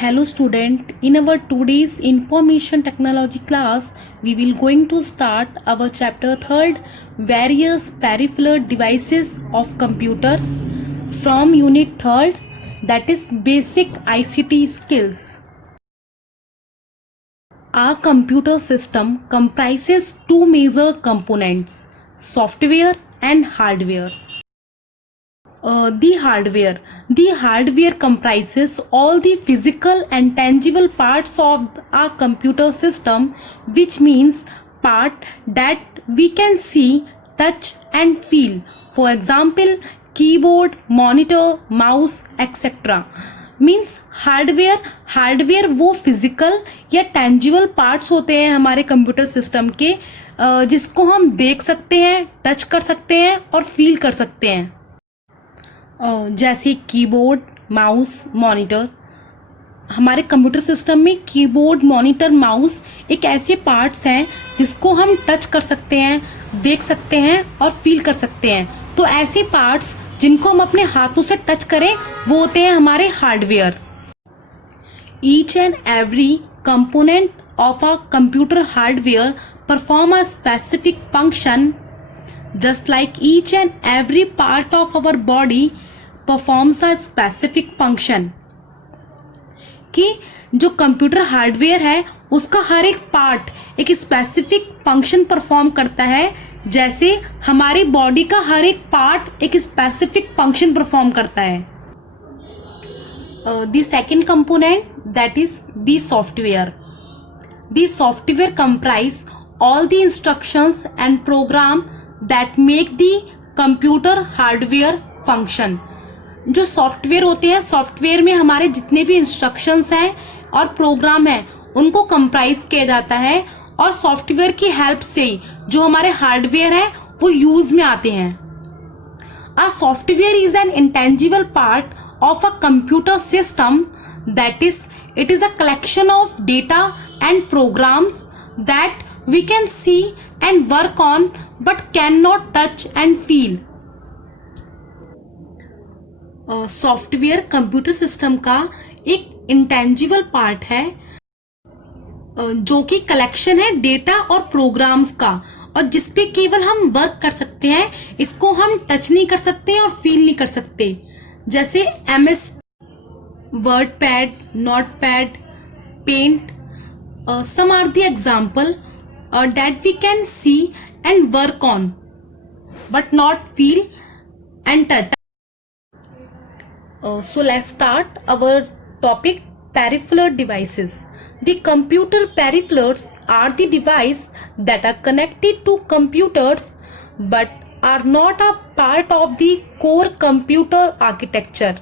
Hello student, in our today's information technology class, we will going to start our chapter 3rd, various peripheral devices of computer from unit 3rd, that is basic ICT skills. Our computer system comprises two major components, software and hardware. The hardware comprises all the physical and tangible parts of our computer system, which means part that we can see, touch and feel. For example, keyboard, monitor, mouse, etc. Means hardware वो physical या tangible parts होते हैं हमारे computer system के, जिसको हम देख सकते हैं, टच कर सकते हैं और फील कर सकते हैं, जैसे कीबोर्ड, माउस, मॉनिटर. हमारे कंप्यूटर सिस्टम में कीबोर्ड, मॉनिटर, माउस एक ऐसे पार्ट्स हैं जिसको हम टच कर सकते हैं, देख सकते हैं और फील कर सकते हैं. तो ऐसे पार्ट्स जिनको हम अपने हाथों से टच करें वो होते हैं हमारे hardware. Each and every component of a computer hardware perform a specific function, just like each and every part of our body performs a specific function. कि जो कंप्यूटर हार्डवेयर है उसका हर एक पार्ट एक स्पेसिफिक फंक्शन परफॉर्म करता है, जैसे हमारी बॉडी का हर एक पार्ट एक स्पेसिफिक फंक्शन परफॉर्म करता है. The second component that is the software. The software comprise all the instructions and program that make the computer hardware function. जो सॉफ्टवेयर होते हैं, सॉफ्टवेयर में हमारे जितने भी इंस्ट्रक्शंस हैं और प्रोग्राम हैं उनको कंप्राइज किया जाता है, और सॉफ्टवेयर की हेल्प से ही जो हमारे हार्डवेयर है वो यूज में आते हैं. A software is an intangible part of a computer system, that is it is a collection of data and programmes that we can see and work on but cannot touch and feel. Software computer system का एक intangible part है, जो कि collection है data और programmes का, और जिसपे केवल हम वर्क कर सकते हैं. इसको हम टच नहीं कर सकते और फील नहीं कर सकते, जैसे MS WordPad, Notepad, Paint. Some are the example that we can see and work on but not feel and touch. So let's start our topic, peripheral devices. The computer peripherals are the devices that are connected to computers but are not a part of the core computer architecture.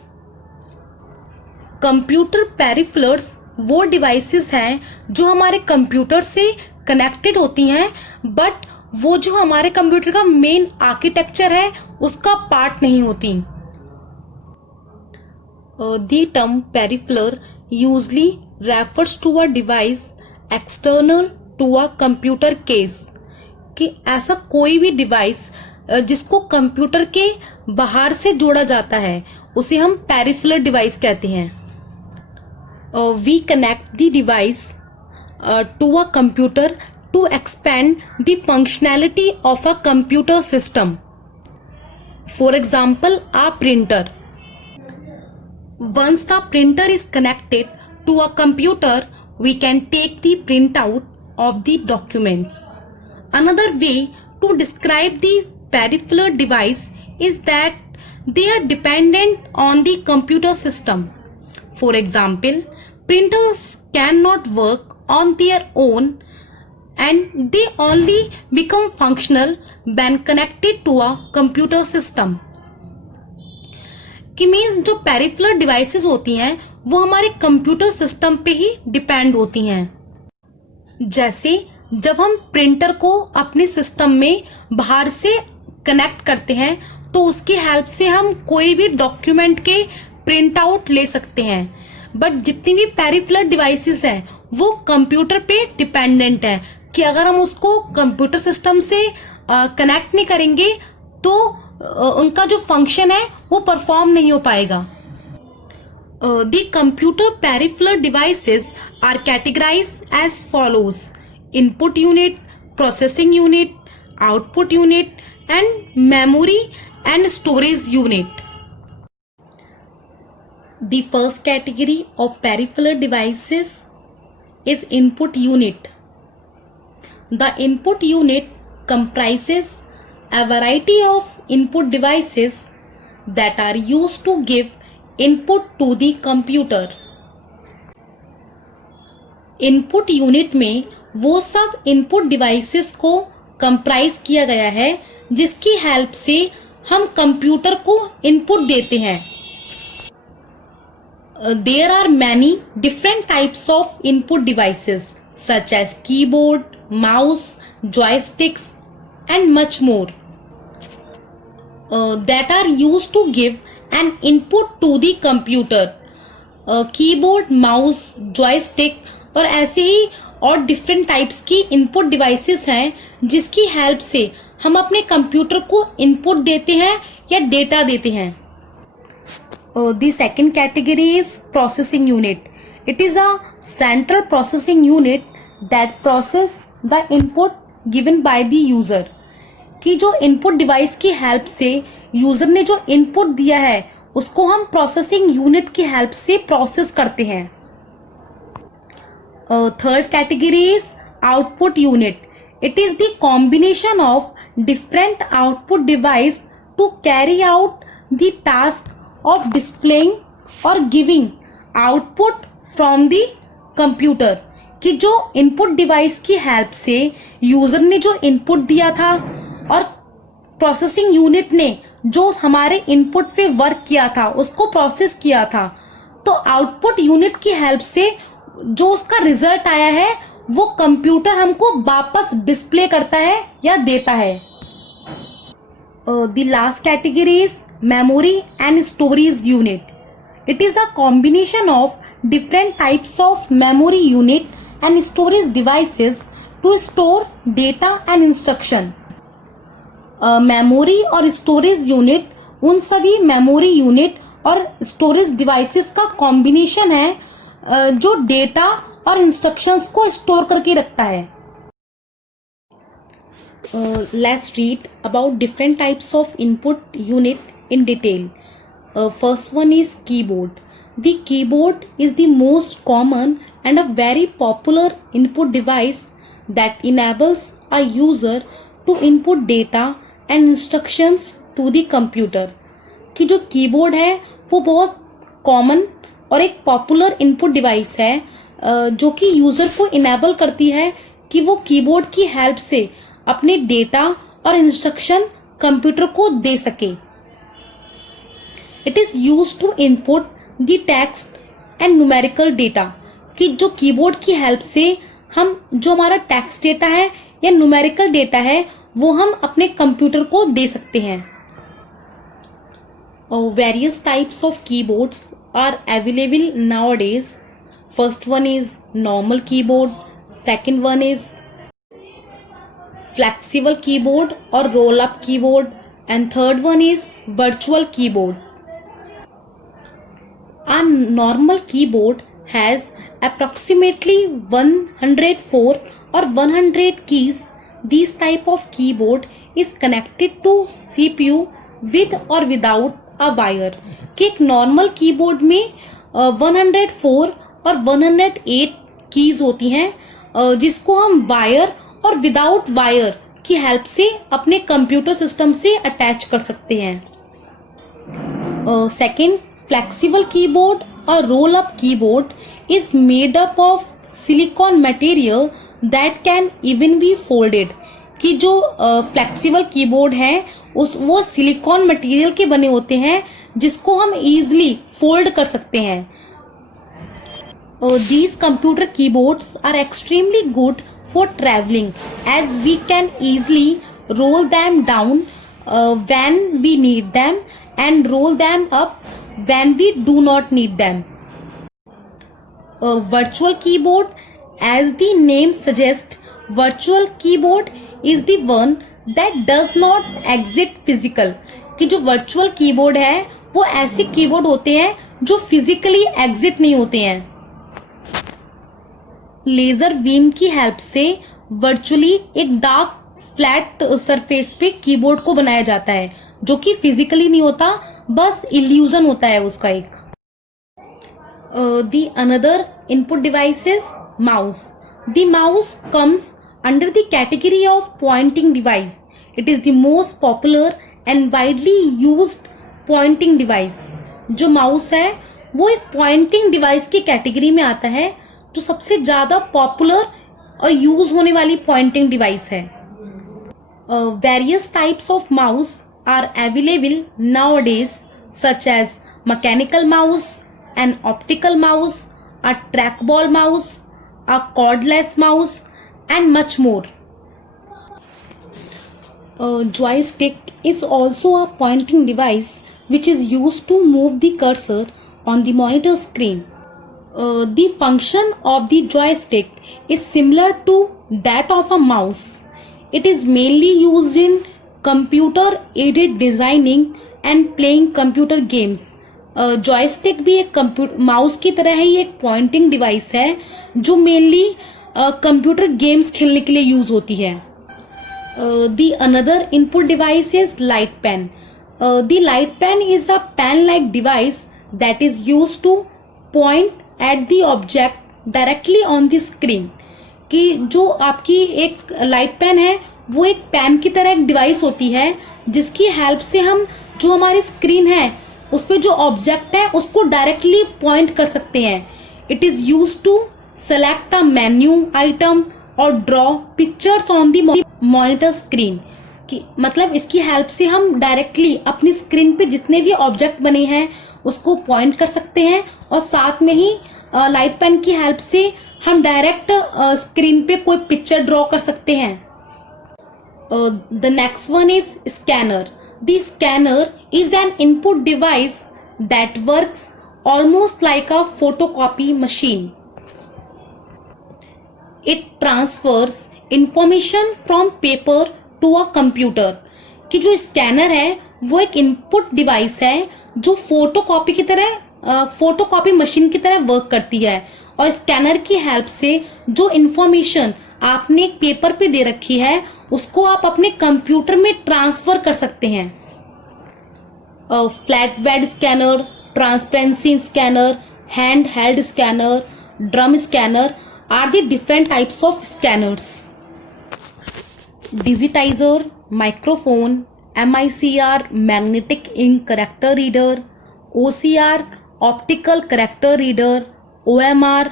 Computer peripherals वो devices हैं जो हमारे computer से connected होती हैं, but वो जो हमारे कंप्यूटर का मेन आर्किटेक्चर है उसका पार्ट नहीं होती. The term peripheral usually refers to a device external to a computer case. कि ऐसा कोई भी डिवाइस जिसको कंप्यूटर के बाहर से जोड़ा जाता है उसे हम पेरिफेरल डिवाइस कहते हैं. We connect the device to a computer to expand the functionality of a computer system. For example, a printer. Once the printer is connected to a computer, we can take the printout of the documents. Another way to describe the peripheral device is that they are dependent on the computer system. For example, printers cannot work on their own and they only become functional when connected to a computer system. कि means जो peripheral devices होती हैं वो हमारे computer system पे ही depend होती हैं. जैसे जब हम प्रिंटर को अपने सिस्टम में बाहर से कनेक्ट करते हैं तो उसकी हेल्प से हम कोई भी डॉक्यूमेंट के प्रिंट आउट ले सकते हैं, बट जितनी भी पेरिफेरल डिवाइसेस हैं वो कंप्यूटर पे डिपेंडेंट है, कि अगर हम उसको कंप्यूटर सिस्टम से कनेक्ट नहीं करेंगे तो उनका जो फंक्शन है वो परफॉर्म नहीं हो पाएगा. The computer peripheral devices are categorized as follows: input unit, processing unit, output unit, and memory and storage unit. The first category of peripheral devices is input unit. The input unit comprises a variety of input devices that are used to give input to the computer. Input unit में वो सब input devices को comprise किया गया है जिसकी help से हम कंप्यूटर को इनपुट देते हैं. There are many different types of input devices such as keyboard, mouse, joysticks, and much more that are used to give an input to the computer. Keyboard, mouse, joystick और ऐसे ही और different types की input devices हैं जिसकी help से हम अपने computer को इनपुट देते हैं या डेटा देते हैं. The second category is processing unit. It is a central processing unit that process the input given by the user. कि जो इनपुट डिवाइस की हेल्प से यूजर ने जो इनपुट दिया है उसको हम प्रोसेसिंग यूनिट की हेल्प से प्रोसेस करते हैं. Third category is output unit. It is the combination of different output device to carry out the task of displaying और giving output from the computer. कि जो इनपुट डिवाइस की help से user ने जो इनपुट दिया था और प्रोसेसिंग यूनिट ने जो हमारे इनपुट पे वर्क किया था उसको प्रोसेस किया था, तो आउटपुट यूनिट की हेल्प से जो उसका रिजल्ट आया है वो कंप्यूटर हमको वापस डिस्प्ले करता है या देता है. The last category is memory and storage unit. It is a combination of different types of memory unit and storage devices to store data and instruction. Memory और स्टोरेज यूनिट उन सभी मेमोरी यूनिट और storage devices का combination है जो data और instructions को store करके रखता है. Let's read about different types of input unit in detail. First one is keyboard. The keyboard is the most common and a very popular input device that enables a user to input data and instructions to the computer. कि जो keyboard है वो बहुत common और एक popular input device है जो कि यूजर को इनेबल करती है कि वो कीबोर्ड की हेल्प से अपने डेटा और इंस्ट्रक्शन कंप्यूटर को दे सके. It is used to input the text and numerical data. कि जो कीबोर्ड की हेल्प से हम जो हमारा टेक्स्ट डेटा है या न्यूमेरिकल डेटा है वो हम अपने कंप्यूटर को दे सकते हैं. Various types of keyboards are available nowadays. First one is normal keyboard, second one is flexible keyboard और roll up keyboard, and third one is virtual keyboard. A normal keyboard has approximately 104 or 100 keys. This type of keyboard is connected to CPU with or without a wire. कि एक normal keyboard में 104 और 108 keys होती हैं जिसको हम wire और without wire की हेल्प से अपने कंप्यूटर सिस्टम से अटैच कर सकते हैं. सेकेंड, फ्लेक्सिबल कीबोर्ड और roll up keyboard is made up of silicon material that can even be folded. कि जो फ्लेक्सिबल कीबोर्ड हैं वो सिलिकॉन मटेरियल के बने होते हैं जिसको हम इजीली फोल्ड कर सकते हैं. These computer keyboards are extremely good for traveling as we can easily roll them down when we need them and roll them up when we do not need them. Virtual keyboard, as the name suggests, virtual keyboard is the one that does not exist physical. कि जो virtual keyboard है वो ऐसे keyboard होते हैं जो physically exit नहीं होते हैं। लेजर बीम की हेल्प से वर्चुअली एक डार्क फ्लैट सरफेस पे कीबोर्ड को बनाया जाता है, जो कि फिजिकली नहीं होता, बस इल्यूजन होता है उसका एक। The another input device is mouse. The mouse comes under the category of pointing device. It is the most popular and widely used pointing device. जो माउस है वो एक पॉइंटिंग डिवाइस की कैटेगरी में आता है, जो सबसे ज्यादा पॉपुलर और यूज होने वाली पॉइंटिंग डिवाइस है। Various types of mouse are available nowadays, such as mechanical mouse, an optical mouse, a trackball mouse, a cordless mouse, and much more. A joystick is also a pointing device which is used to move the cursor on the monitor screen. The function of the joystick is similar to that of a mouse. It is mainly used in computer-aided designing and playing computer games. Joystick भी एक mouse की तरह ही एक pointing device है जो mainly computer games खेलने के लिए यूज होती है। The another input device is light pen. The light pen is a pen like device that is use to point at the object directly on the screen. कि जो आपकी एक light pen है वो एक पेन की तरह एक डिवाइस होती है जिसकी हेल्प से हम जो हमारी स्क्रीन है उस पे जो ऑब्जेक्ट है उसको डायरेक्टली पॉइंट कर सकते हैं। It is use to select a menu item और draw pictures on the monitor screen. कि मतलब इसकी हेल्प से हम डायरेक्टली अपनी स्क्रीन पे जितने भी ऑब्जेक्ट बने हैं उसको पॉइंट कर सकते हैं, और साथ में ही लाइट पेन की हेल्प से हम डायरेक्ट स्क्रीन पे कोई पिक्चर ड्रॉ कर सकते हैं। The next one is scanner. The scanner is an input device that works almost like a photocopy machine. It transfers information from paper to a computer. कि जो scanner है वो एक इनपुट डिवाइस है जो फोटोकॉपी मशीन की तरह work करती है, और स्कैनर की हेल्प से जो इंफॉर्मेशन आपने एक पेपर पे दे रखी है उसको आप अपने कंप्यूटर में ट्रांसफर कर सकते हैं। Flat bed scanner, transparency scanner, hand held scanner, drum scanner are the different types of scanners. Digitizer, microphone, MICR magnetic ink character reader, OCR optical character reader, OMR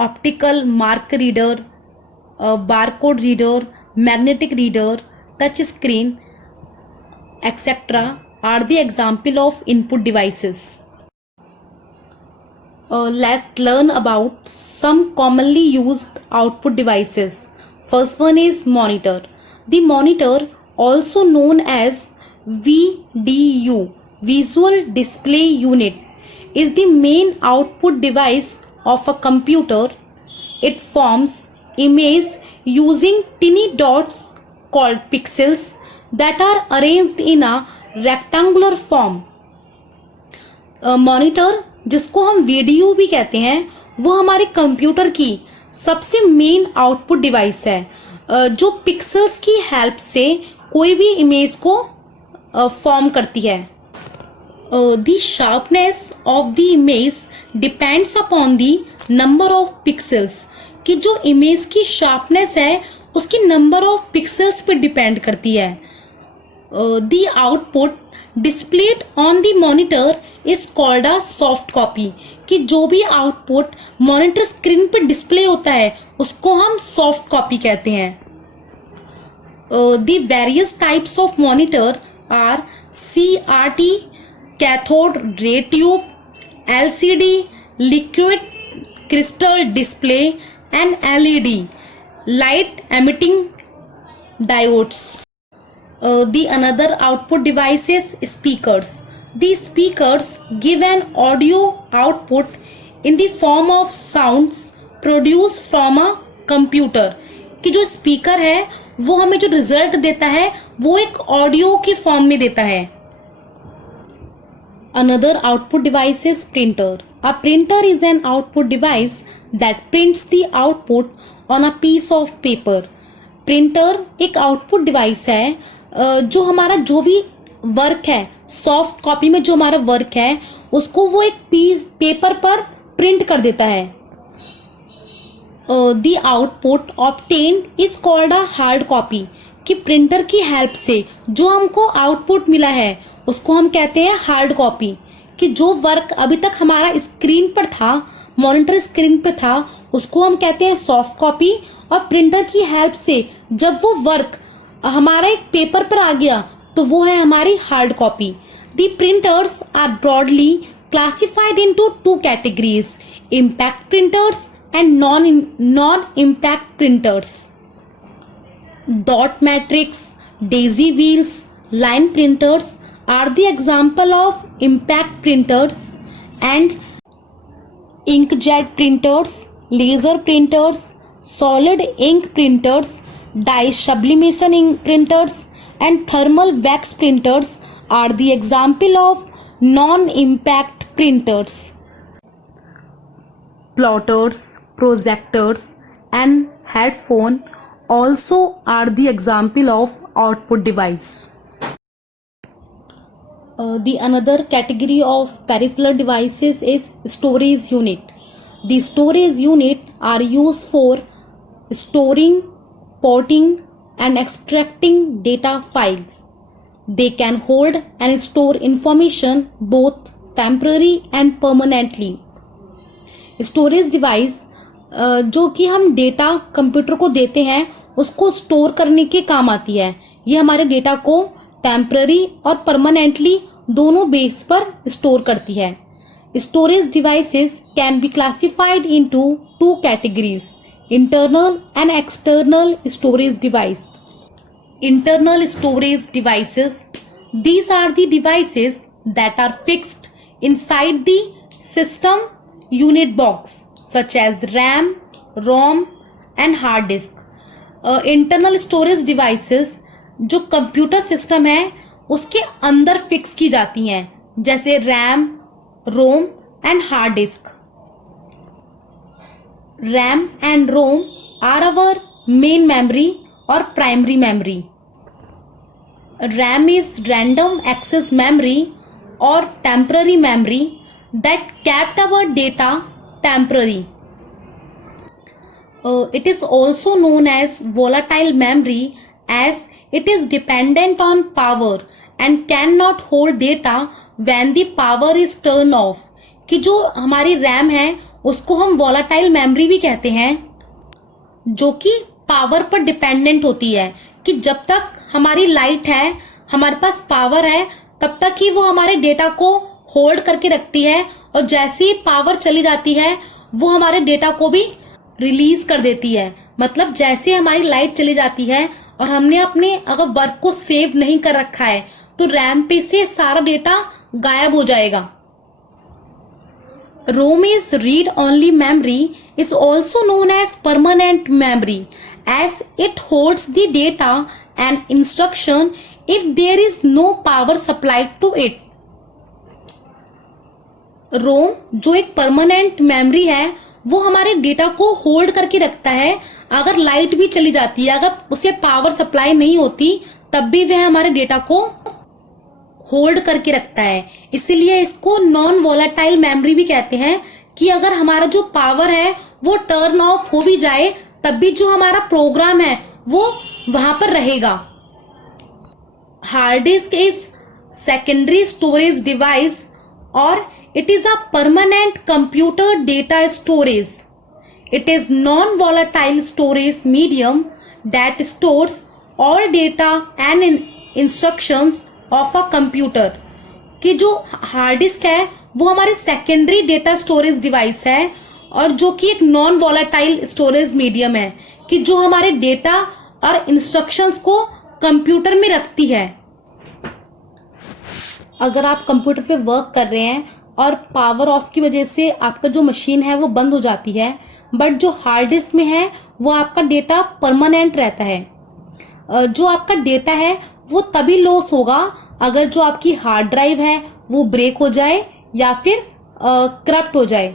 optical mark reader, barcode reader, magnetic reader, touch screen, etc. are the example of input devices. Let's learn about some commonly used output devices. First one is monitor. The monitor, also known as VDU, Visual Display Unit, is the main output device of a computer. It forms image using tiny dots called pixels that are arranged in a rectangular form. Monitor, जिसको हम VDU भी कहते हैं, वो हमारे computer की सबसे main output device है जो पिक्सेल्स की हेल्प से कोई भी इमेज को फॉर्म करती है। The sharpness of the image depends upon the number of pixels. कि जो इमेज की शार्पनेस है उसकी नंबर ऑफ पिक्सेल्स पे डिपेंड करती है। The output displayed on the monitor is called a soft copy. कि जो भी आउटपुट मॉनिटर स्क्रीन पे डिस्प्ले होता है उसको हम सॉफ्ट कॉपी कहते हैं। The various types of monitor are CRT cathode ray tube, LCD liquid crystal display, and LED light emitting diodes. The another output device is speakers. These speakers give an audio output in the form of sounds produced from a computer. कि जो speaker है वो हमें जो result देता है वो एक ऑडियो की फॉर्म में देता है। Another output device is printer. A printer is an output device that prints the output on a piece of paper. Printer एक आउटपुट डिवाइस है जो हमारा जो भी वर्क है, सॉफ्ट कॉपी में जो हमारा वर्क है उसको वो एक पीस पेपर पर प्रिंट कर देता है. The output obtained is called a hard copy. कि प्रिंटर की हेल्प से जो हमको आउटपुट मिला है उसको हम कहते हैं हार्ड कॉपी. कि जो वर्क अभी तक हमारा स्क्रीन पर था, मॉनिटर स्क्रीन पर था, उसको हम कहते हैं सॉफ्ट कॉपी. और प्रिंटर की हेल्प से जब वो वर्क हमारा एक पेपर पर आ गया तो वो है हमारी hard copy. The printers are broadly classified into two categories, impact printers and non-impact printers. Dot matrix, daisy wheels, line printers are the example of impact printers, and inkjet printers, laser printers, solid ink printers, dye sublimation ink printers and thermal wax printers are the example of non-impact printers. Plotters, projectors and headphone also are the example of output device. The another category of peripheral devices is storage unit. The storage unit are used for storing, porting and extracting data files. They can hold and store information both temporary and permanently. Storage device जो कि हम data computer को देते हैं उसको store करने के काम आती है. ये हमारे डेटा को टेम्पररी और परमानेंटली दोनों बेस पर स्टोर करती है. Storage devices can be classified into two categories, internal and external storage device. Internal storage devices, these are the devices that are fixed inside the system unit box such as RAM, ROM and hard disk. Internal storage devices जो computer system है उसके अंदर fix की जाती हैं, जैसे RAM, ROM and hard disk. RAM and ROM are our main memory or primary memory. RAM is random access memory or temporary memory that kept our data temporary. It is also known as volatile memory as it is dependent on power and cannot hold data when the power is turned off. कि जो हमारी RAM है उसको हम volatile memory भी कहते हैं, जो कि पावर पर डिपेंडेंट होती है. कि जब तक हमारी लाइट है, हमारे पास पावर है, तब तक ही वो हमारे डेटा को होल्ड करके रखती है और जैसे ही पावर चली जाती है वो हमारे डेटा को भी रिलीज कर देती है. मतलब जैसे हमारी लाइट चली जाती है और हमने अपने अगर वर्क को सेव नहीं कर रखा है तो रैम पे से सारा डेटा गायब हो जाएगा. ROM is read only memory, is also known as permanent memory as it holds the data and instruction if there is no power supplied to it. रोम जो एक परमानेंट मेमोरी है वो हमारे डेटा को होल्ड करके रखता है. अगर लाइट भी चली जाती है, अगर उसे पावर सप्लाई नहीं होती, तब भी वह हमारे डेटा को होल्ड करके रखता है. इसीलिए इसको नॉन वोलेटाइल मेमोरी भी कहते हैं. कि अगर हमारा जो पावर है वो टर्न ऑफ हो भी जाए तब भी जो हमारा प्रोग्राम है वो वहां पर रहेगा. Hard disk is secondary storage device और it is a permanent computer data storage. It is non-volatile storage medium that stores all data and instructions of a computer. कि जो हार्ड डिस्क है वो हमारी सेकेंडरी डेटा स्टोरेज डिवाइस है और जो कि एक नॉन वॉलेटाइल स्टोरेज मीडियम है कि जो हमारे डेटा और इंस्ट्रक्शंस को कंप्यूटर में रखती है. अगर आप कंप्यूटर पे वर्क कर रहे हैं और पावर ऑफ की वजह से आपका जो मशीन है वो बंद हो जाती है, बट जो हार्ड डिस्क में है वो आपका डेटा परमानेंट रहता है. जो आपका डेटा है वो तभी लॉस होगा अगर जो आपकी हार्ड ड्राइव है वो ब्रेक हो जाए या फिर करप्ट हो जाए।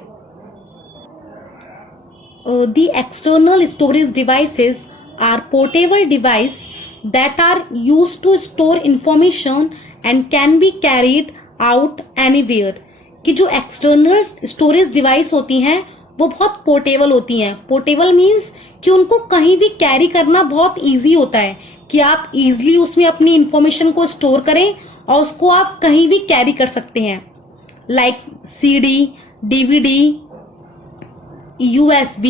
The external storage devices are portable device that are used to store information and can be carried out anywhere। कि जो एक्सटर्नल स्टोरेज डिवाइस होती हैं वो बहुत पोर्टेबल होती हैं। पोर्टेबल मीन्स कि उनको कहीं भी कैरी करना बहुत इजी होता है, कि आप इजीली उसमें अपनी इंफॉर्मेशन को स्टोर करें और उसको आप कहीं भी कैरी कर सकते हैं। Like CD, DVD, USB,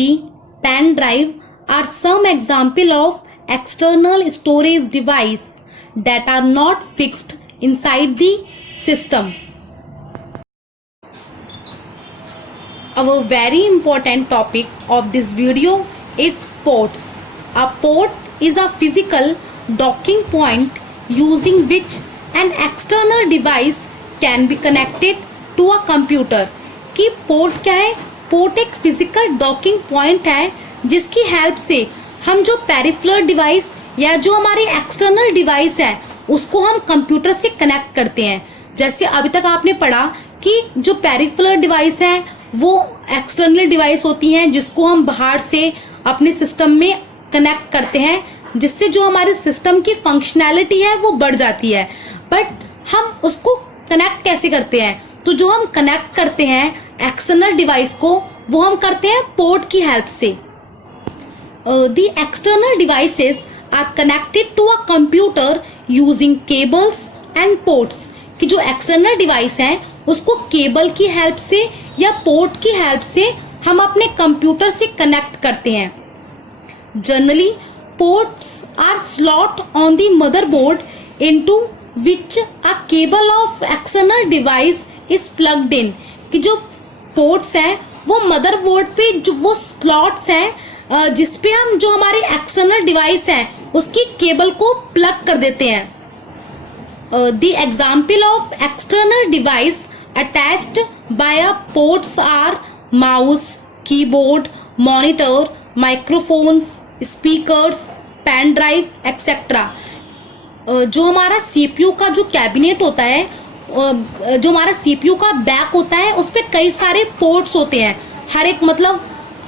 pen drive are some example of external storage device that are not fixed inside the system. Our very important topic of this video is ports. A port is a physical docking point using which an external device can be connected to a computer. कि port क्या है? Port एक physical docking point है जिसकी help से हम जो peripheral device या जो हमारी एक्सटर्नल डिवाइस है उसको हम कंप्यूटर से कनेक्ट करते हैं। जैसे अभी तक आपने पढ़ा कि जो पेरिफेरल डिवाइस है वो एक्सटर्नल डिवाइस होती हैं जिसको हम बाहर से अपने सिस्टम में कनेक्ट करते हैं, जिससे जो हमारे सिस्टम की फंक्शनैलिटी है वो बढ़ जाती है। बट हम उसको कनेक्ट कैसे करते हैं? तो जो हम कनेक्ट करते हैं एक्सटर्नल डिवाइस को वो हम करते हैं पोर्ट की हेल्प से। The external devices are connected to a computer using cables and ports. कि जो एक्सटर्नल डिवाइस है उसको केबल की हेल्प से या पोर्ट की हेल्प से हम अपने कंप्यूटर से कनेक्ट करते हैं। Generally ports are slot on the motherboard into which a cable of external device is plugged in. कि जो पोर्ट्स हैं वो मदरबोर्ड पे जो वो स्लॉट्स हैं जिसपे हम जो हमारी एक्सटर्नल डिवाइस है उसकी केबल को प्लग कर देते हैं। The example of external device attached by a ports are mouse, keyboard, monitor, microphones, speakers, pen drive etcetera. जो हमारा CPU का जो कैबिनेट होता है, जो हमारा CPU का बैक होता है उस पर कई सारे पोर्ट्स होते हैं।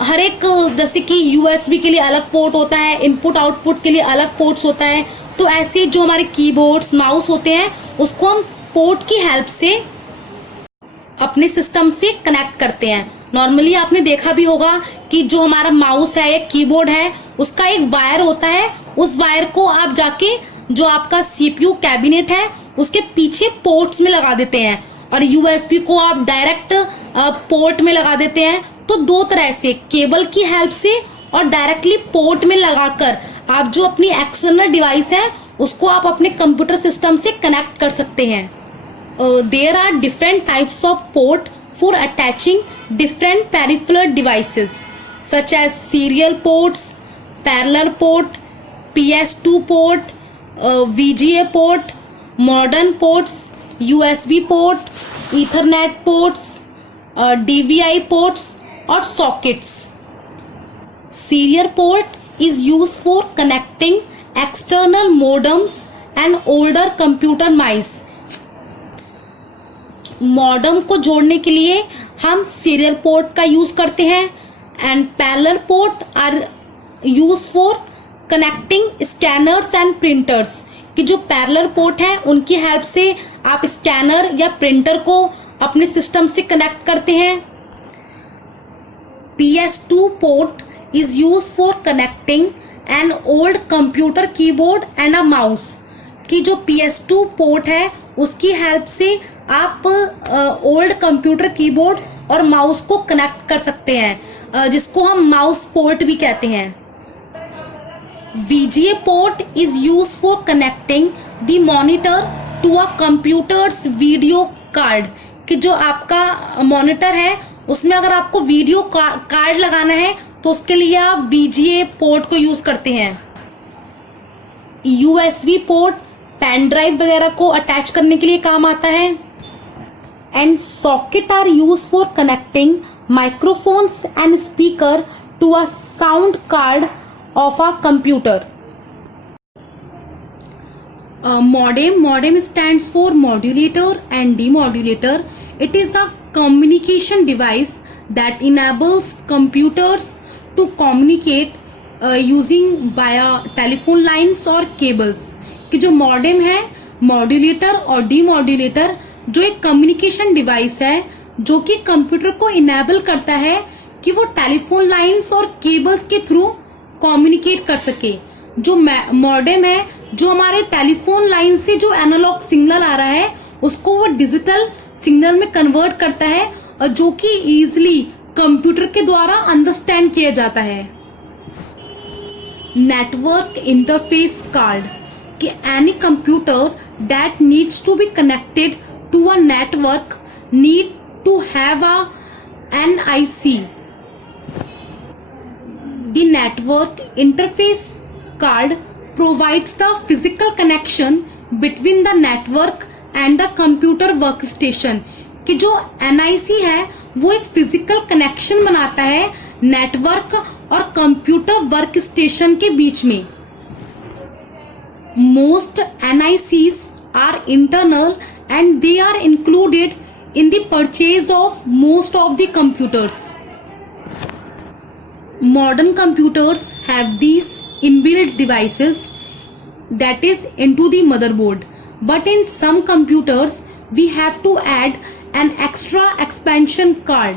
हर एक जैसे कि USB के लिए अलग पोर्ट होता है, इनपुट आउटपुट के लिए अलग पोर्ट्स होता है। तो ऐसे जो हमारे कीबोर्ड्स, माउस होते हैं उसको हम पोर्ट की हेल्प से अपने सिस्टम से कनेक्ट करते हैं। नॉर्मली आपने देखा भी होगा कि जो हमारा माउस है या कीबोर्ड है उसका एक वायर होता है, उस वायर को आप जाके जो आपका CPU कैबिनेट है उसके पीछे पोर्ट्स में लगा देते हैं और USB को आप डायरेक्ट पोर्ट में लगा देते हैं। तो दो तरह से, केबल की हेल्प से और डायरेक्टली पोर्ट में लगाकर आप जो अपनी एक्सटर्नल डिवाइस है उसको आप अपने कंप्यूटर सिस्टम से कनेक्ट कर सकते हैं। There are different types of port for attaching different peripheral devices such as serial ports, parallel port, PS2 port, VGA port, modern ports, USB port, ethernet ports, DVI ports और sockets. Serial port is used for connecting external modems and older computer mice। Modem को जोड़ने के लिए हम serial port का use करते हैं and parallel port are use for connecting scanners and printers. कि जो पैरेलल पोर्ट है उनकी हेल्प से आप स्कैनर या प्रिंटर को अपने सिस्टम से कनेक्ट करते हैं। PS2 port is used for connecting an old computer keyboard and a mouse। कि जो PS2 पोर्ट है उसकी हेल्प से आप ओल्ड कंप्यूटर कीबोर्ड और माउस को कनेक्ट कर सकते हैं, जिसको हम माउस पोर्ट भी कहते हैं। VGA port is use for connecting the monitor to a computer's video card. कि जो आपका मॉनिटर है उसमें अगर आपको वीडियो कार्ड लगाना है तो उसके लिए आप VGA पोर्ट को यूज करते हैं। USB पोर्ट पेन ड्राइव वगैरह को अटैच करने के लिए काम आता है। And socket are use for connecting microphones and speaker to a sound card of a computer. Modem stands for modulator and demodulator. It is a communication device that enables computers to communicate using via telephone lines or cables. कि जो modem है, modulator और demodulator, जो एक communication device है जो कि computer को इनेबल करता है कि वो टेलीफोन लाइंस और केबल्स के थ्रू कम्युनिकेट कर सके. जो मॉडेम है, जो हमारे टेलीफोन लाइन से जो एनालॉग सिग्नल आ रहा है उसको वो डिजिटल सिग्नल में कन्वर्ट करता है और जो कि इजीली कंप्यूटर के द्वारा अंडरस्टैंड किया जाता है. नेटवर्क इंटरफेस कार्ड कि any computer that needs to be connected to a network need to have a NIC. The network interface card provides the physical connection between the network and the computer workstation. कि जो NIC है वो एक physical connection बनाता है network और computer work station के बीच में. Most NICs are internal and they are included in the purchase of most of the computers. Modern computers have these inbuilt devices that is into the motherboard, but in some computers we have to add an extra expansion card